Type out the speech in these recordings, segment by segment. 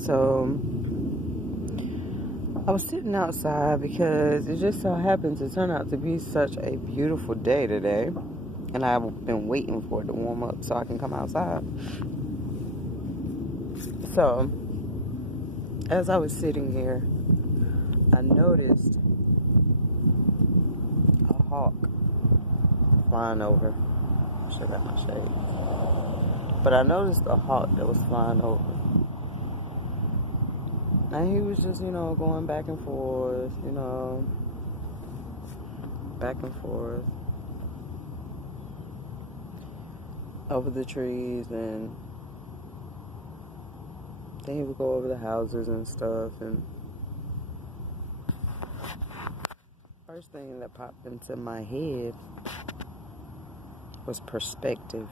So I was sitting outside because it just so happened to turn out to be such a beautiful day today. And I've been waiting for it to warm up so I can come outside. So as I was sitting here, I noticed a hawk flying over. Should have got my shade. But I noticed a hawk that was flying over. And he was just, going back and forth, back and forth over the trees, and then he would go over the houses and stuff. And first thing that popped into my head was perspective.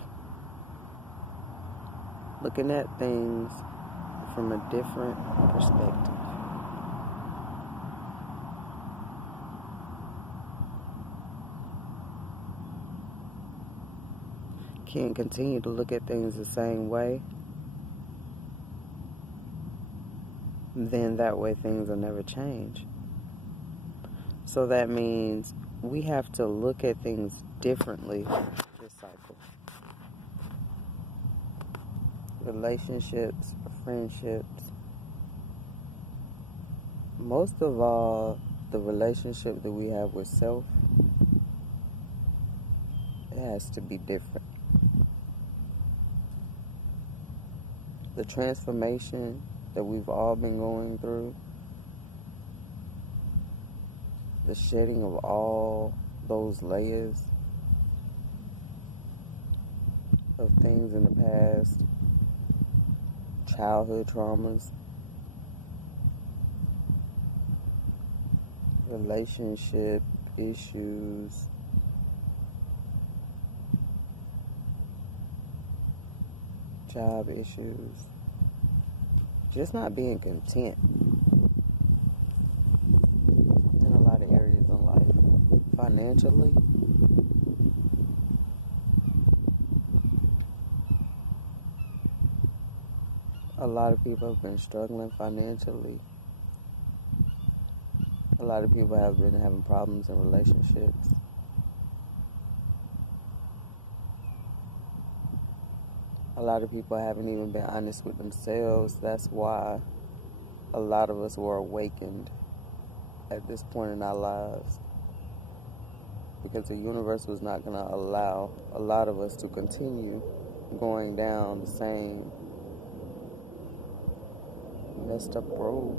Looking at things from a different perspective. Can't continue to look at things the same way. Then that way things will never change. So that means we have to look at things differently this cycle. Relationships, friendships. Most of all, the relationship that we have with self, it has to be different. The transformation that we've all been going through, the shedding of all those layers of things in the past, childhood traumas, relationship issues, job issues, just not being content in a lot of areas in life. Financially, a lot of people have been struggling financially. A lot of people have been having problems in relationships. A lot of people haven't even been honest with themselves. That's why a lot of us were awakened at this point in our lives. Because the universe was not going to allow a lot of us to continue going down the same messed up road.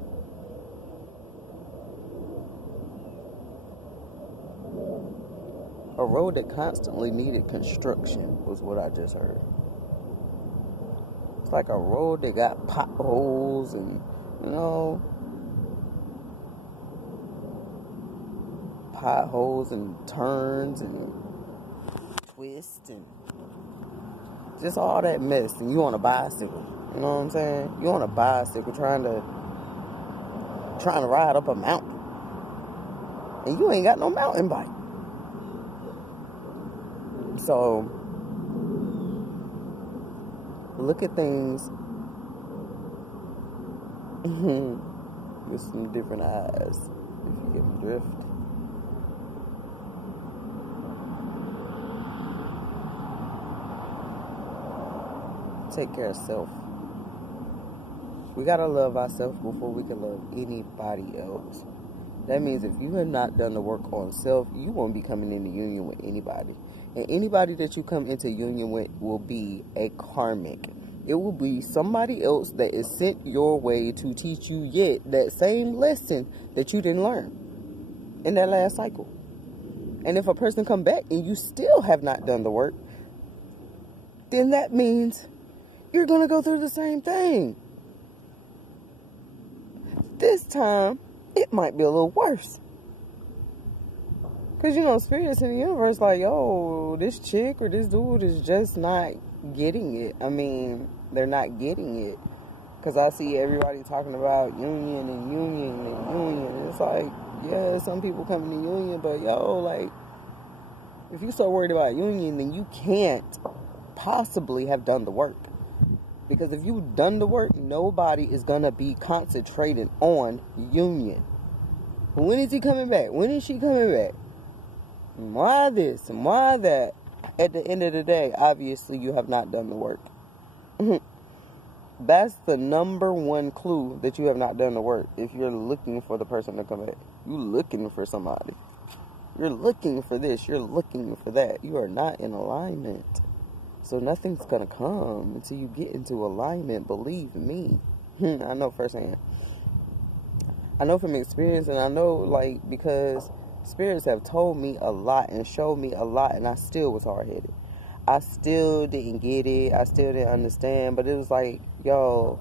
A road that constantly needed construction was what I just heard. It's like a road that got potholes and, potholes and turns and twists and just all that mess. And you on a bicycle, you know what I'm saying? You on a bicycle trying to ride up a mountain, and you ain't got no mountain bike. So look at things with some different eyes, if you get the drift. Take care of self. We gotta love ourselves before we can love anybody else. That means if you have not done the work on self, you won't be coming into union with anybody. And anybody that you come into union with will be a karmic. It will be somebody else that is sent your way to teach you yet that same lesson that you didn't learn in that last cycle. And if a person come back and you still have not done the work, then that means you're going to go through the same thing. This time, it might be a little worse. Because, spirits in the universe like, yo, this chick or this dude is just not getting it. I mean, they're not getting it. Because I see everybody talking about union and union and union. It's like, yeah, some people coming to union, but, if you're so worried about union, then you can't possibly have done the work. Because if you've done the work, nobody is going to be concentrating on union. When is he coming back? When is she coming back? Why this and why that? At the end of the day, obviously you have not done the work. That's the number one clue that you have not done the work. If you're looking for the person to come back, you're looking for somebody. You're looking for this. You're looking for that. You are not in alignment. So nothing's going to come until you get into alignment. Believe me. I know firsthand. I know from experience, and I know, like, because spirits have told me a lot and showed me a lot, and I still was hard-headed. I still didn't get it. I still didn't understand. But it was like, yo,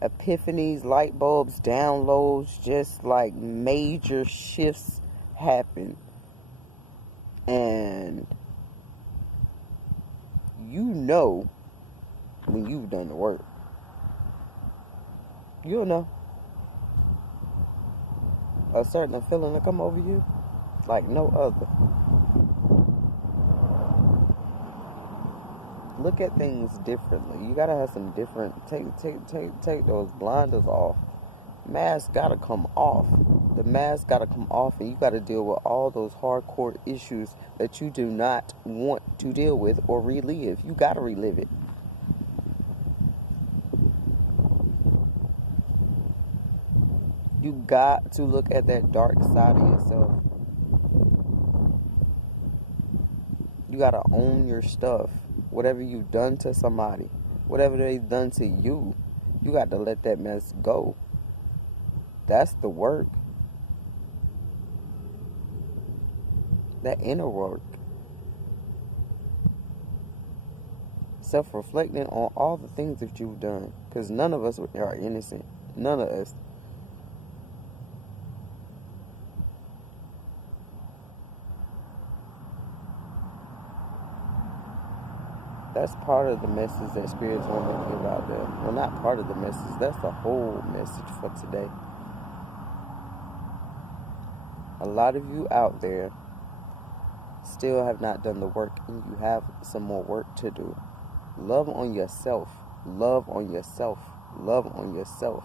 epiphanies, light bulbs, downloads, just like major shifts happen. And you know when you've done the work. You'll know. A certain feeling to come over you like no other. Look at things differently. You gotta have some different. Take those blinders off. Mask gotta come off. The mask gotta come off, and you gotta deal with all those hardcore issues that you do not want to deal with or relive. You gotta relive it. You got to look at that dark side of yourself. You gotta own your stuff. Whatever you've done to somebody, whatever they've done to you, you got to let that mess go. That's the work. That inner work. Self-reflecting on all the things that you've done. Because none of us are innocent. None of us. That's part of the message that spirits want to give out there. Well, not part of the message. That's the whole message for today. A lot of you out there still have not done the work, and you have some more work to do. Love on yourself. Love on yourself. Love on yourself.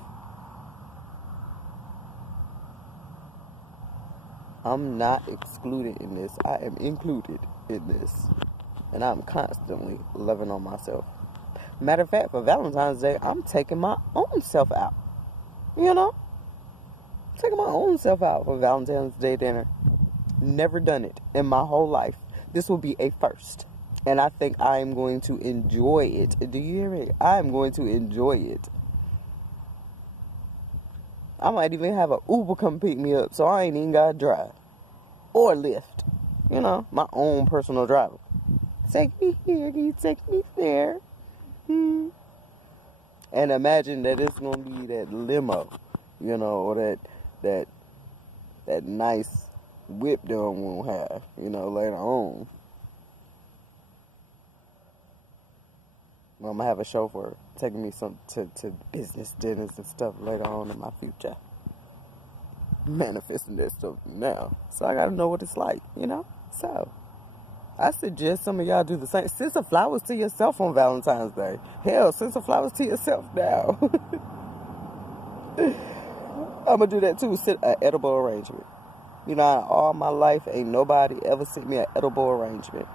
I'm not excluded in this. I am included in this. And I'm constantly loving on myself. Matter of fact, for Valentine's Day, I'm taking my own self out. You know? Taking my own self out for Valentine's Day dinner. Never done it in my whole life. This will be a first. And I think I am going to enjoy it. Do you hear me? I am going to enjoy it. I might even have an Uber come pick me up, so I ain't even got to drive. Or Lyft. You know, my own personal driver. Take me here, can you take me there? And imagine that it's going to be that limo, you know, or that nice whip that I'm going to have, you know, later on. I'm going to have a chauffeur taking me to business dinners and stuff later on in my future. Manifesting that stuff now. So I got to know what it's like, you know? So I suggest some of y'all do the same. Send some flowers to yourself on Valentine's Day. Hell, send some flowers to yourself now. I'm going to do that too. Send an edible arrangement. You know, all my life, ain't nobody ever sent me an edible arrangement.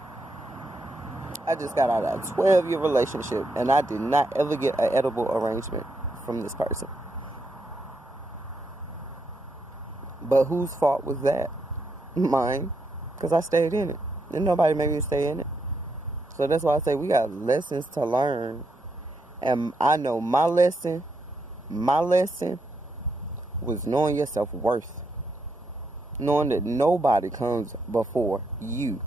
I just got out of a 12-year relationship, and I did not ever get an edible arrangement from this person. But whose fault was that? Mine. Because I stayed in it. And nobody made me stay in it. So that's why I say we got lessons to learn. And I know my lesson was knowing your self-worth. Knowing that nobody comes before you.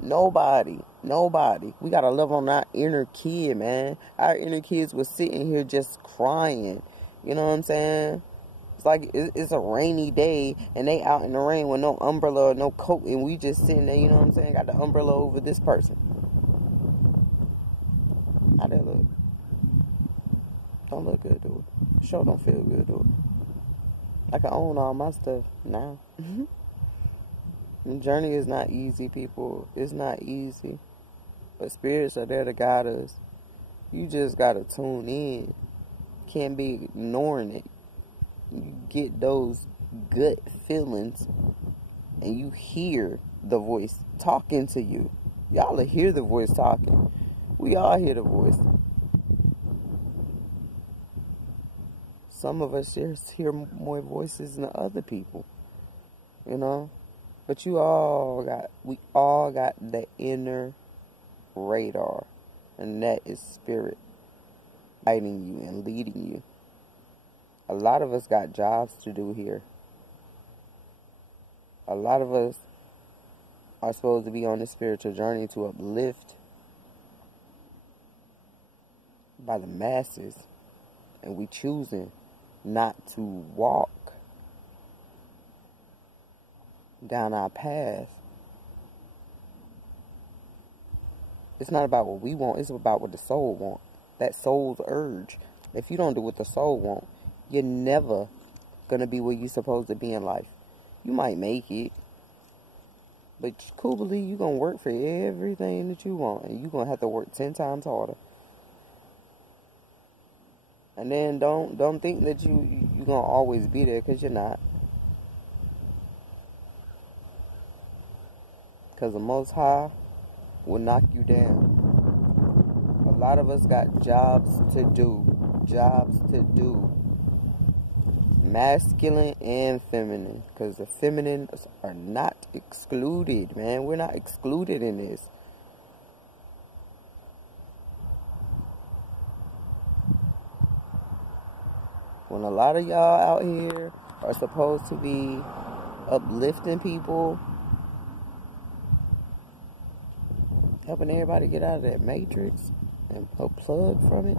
Nobody. We got to love on our inner kid, man. Our inner kids was sitting here just crying. You know what I'm saying? It's like it's a rainy day, and they out in the rain with no umbrella or no coat, and we just sitting there, you know what I'm saying? Got the umbrella over this person. How that look? Don't look good, dude. Sure don't feel good, dude. I can own all my stuff now. The journey is not easy, people. It's not easy. But spirits are there to guide us. You just gotta tune in. Can't be ignoring it. You get those gut feelings and you hear the voice talking to you. Y'all will hear the voice talking. We all hear the voice. Some of us just hear more voices than other people, you know? But we all got the inner radar, and that is spirit guiding you and leading you. A lot of us got jobs to do here. A lot of us are supposed to be on the spiritual journey to uplift by the masses, and we choosing not to walk down our path. It's not about what we want, it's about what the soul wants. That soul's urge. If you don't do what the soul wants, you're never gonna be where you're supposed to be in life. You might make it, but cool believe you're gonna work for everything that you want, and you're gonna have to work 10 times harder. And then don't think that you're gonna always be there, because you're not. Because the Most High will knock you down. A lot of us got jobs to do. Masculine and feminine. Because the feminine are not excluded, man. We're not excluded in this. When a lot of y'all out here are supposed to be uplifting people, helping everybody get out of that matrix and unplug from it,